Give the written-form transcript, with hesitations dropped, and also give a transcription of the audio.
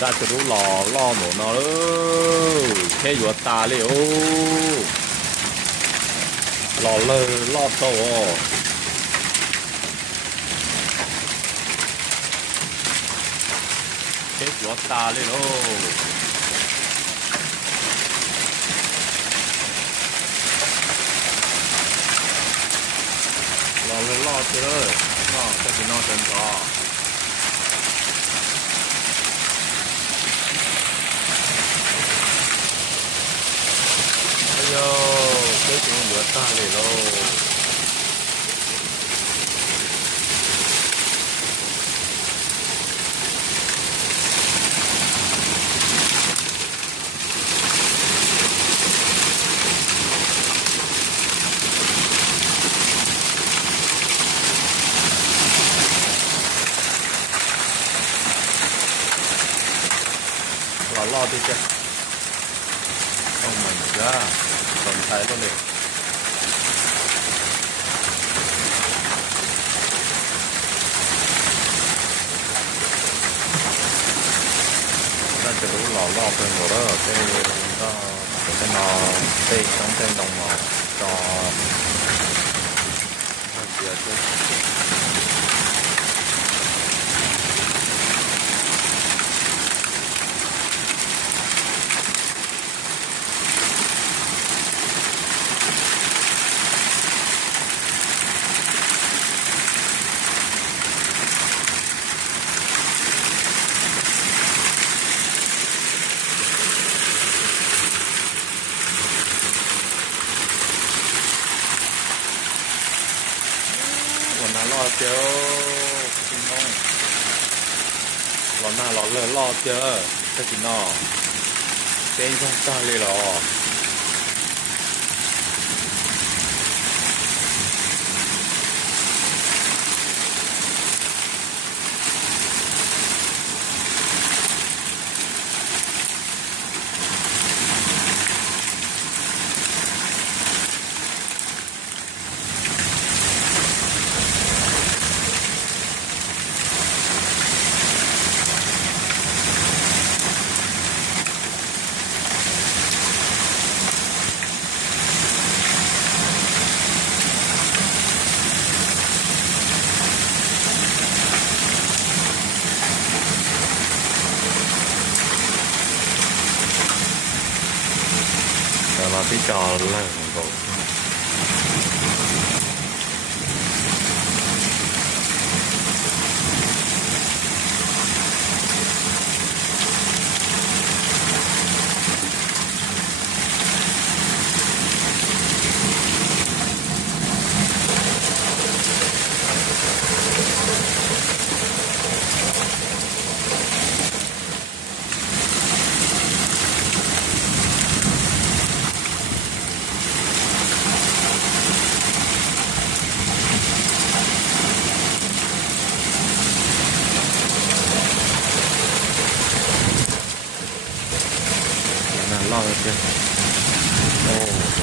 大家都老暖闹喽，开越大了哦，老了老早哦，开越大了喽。老了老起了，再去闹真早。哎呦，这熊越大了喽！老的这，Oh my god，整台了嘞！那这个老朋友了，这当天弄了，到那别这。วันนั้นรอเจอพี่น้องรอหน้ารอเลยรอเจอแต่พี่น้องเป็นช่องตาเลยหรอแต่เราที่จอแรกของเรานั่นรอดเพื่อนโอ้